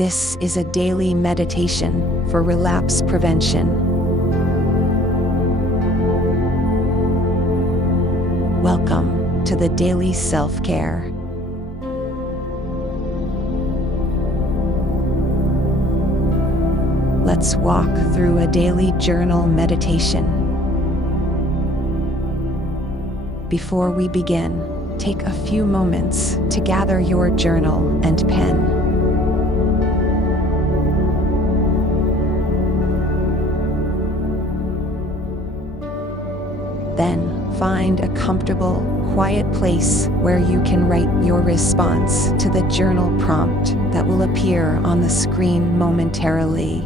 This is a daily meditation for relapse prevention. Welcome to the Daily Self-Care. Let's walk through a daily journal meditation. Before we begin, take a few moments to gather your journal and pen. Then, find a comfortable, quiet place where you can write your response to the journal prompt that will appear on the screen momentarily.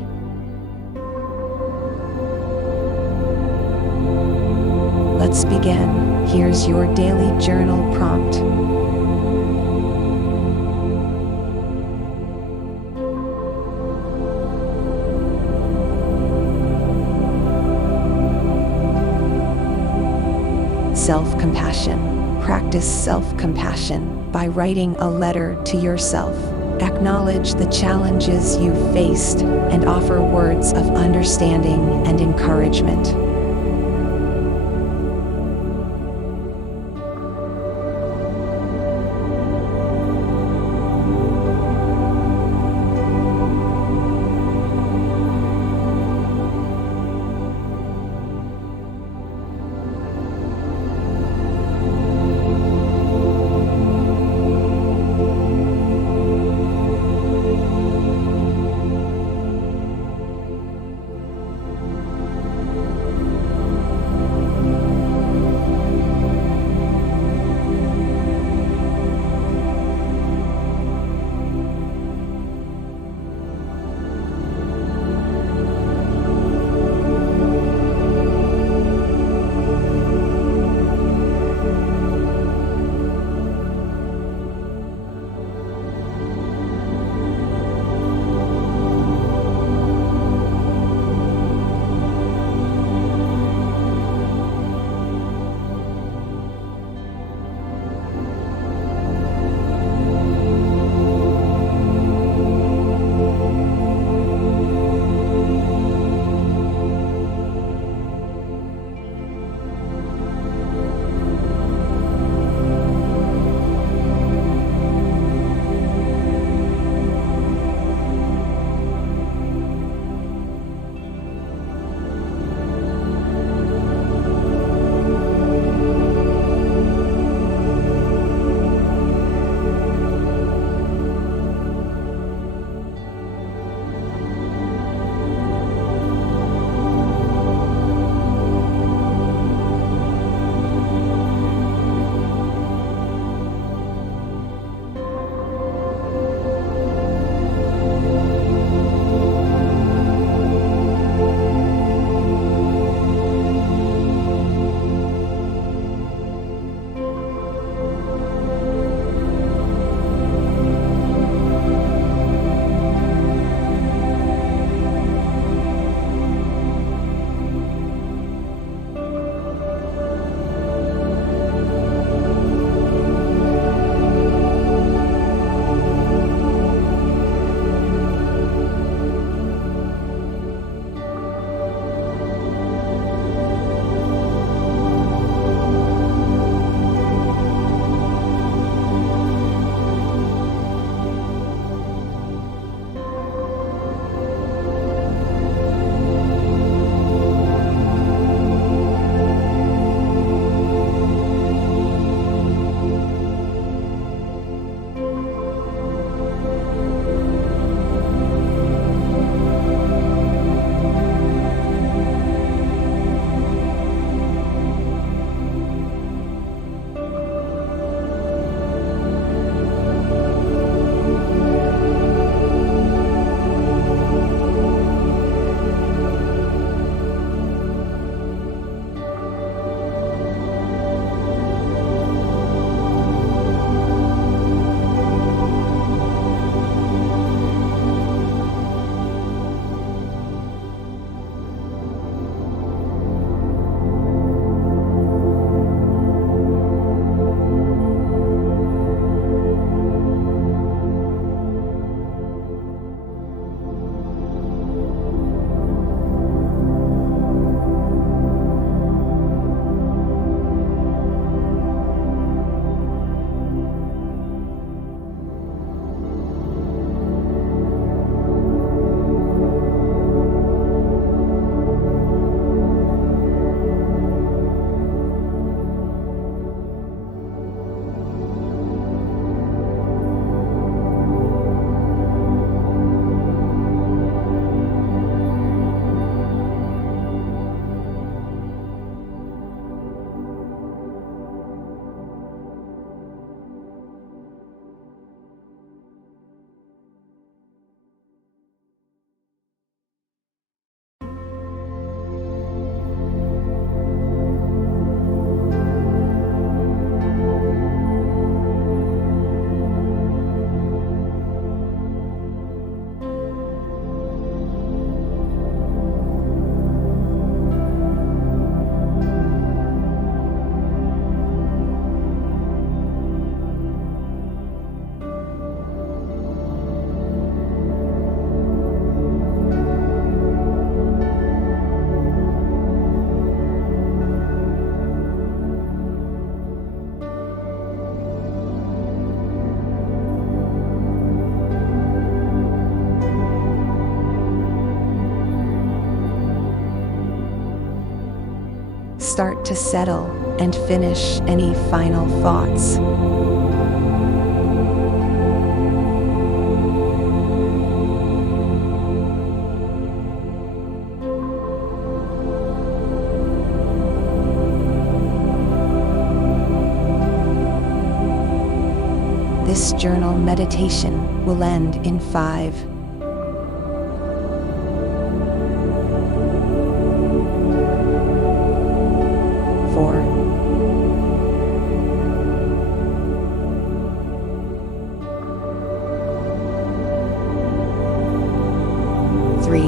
Let's begin. Here's your daily journal prompt. Self-compassion. Practice self-compassion by writing a letter to yourself. Acknowledge the challenges you've faced and offer words of understanding and encouragement. start to settle and finish any final thoughts. This journal meditation will end in 5, 4, 3,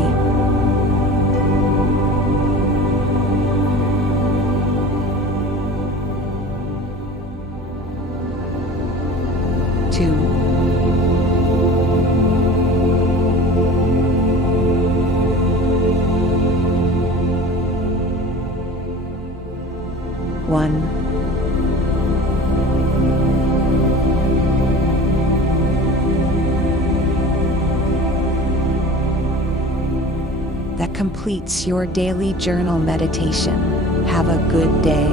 2, 1. That completes your daily journal meditation. Have a good day.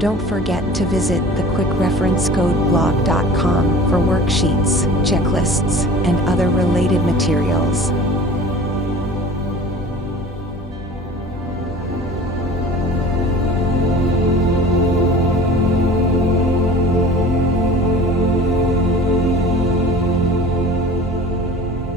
Don't forget to visit thequickreferencecodeblog.com for worksheets, checklists, and other related materials.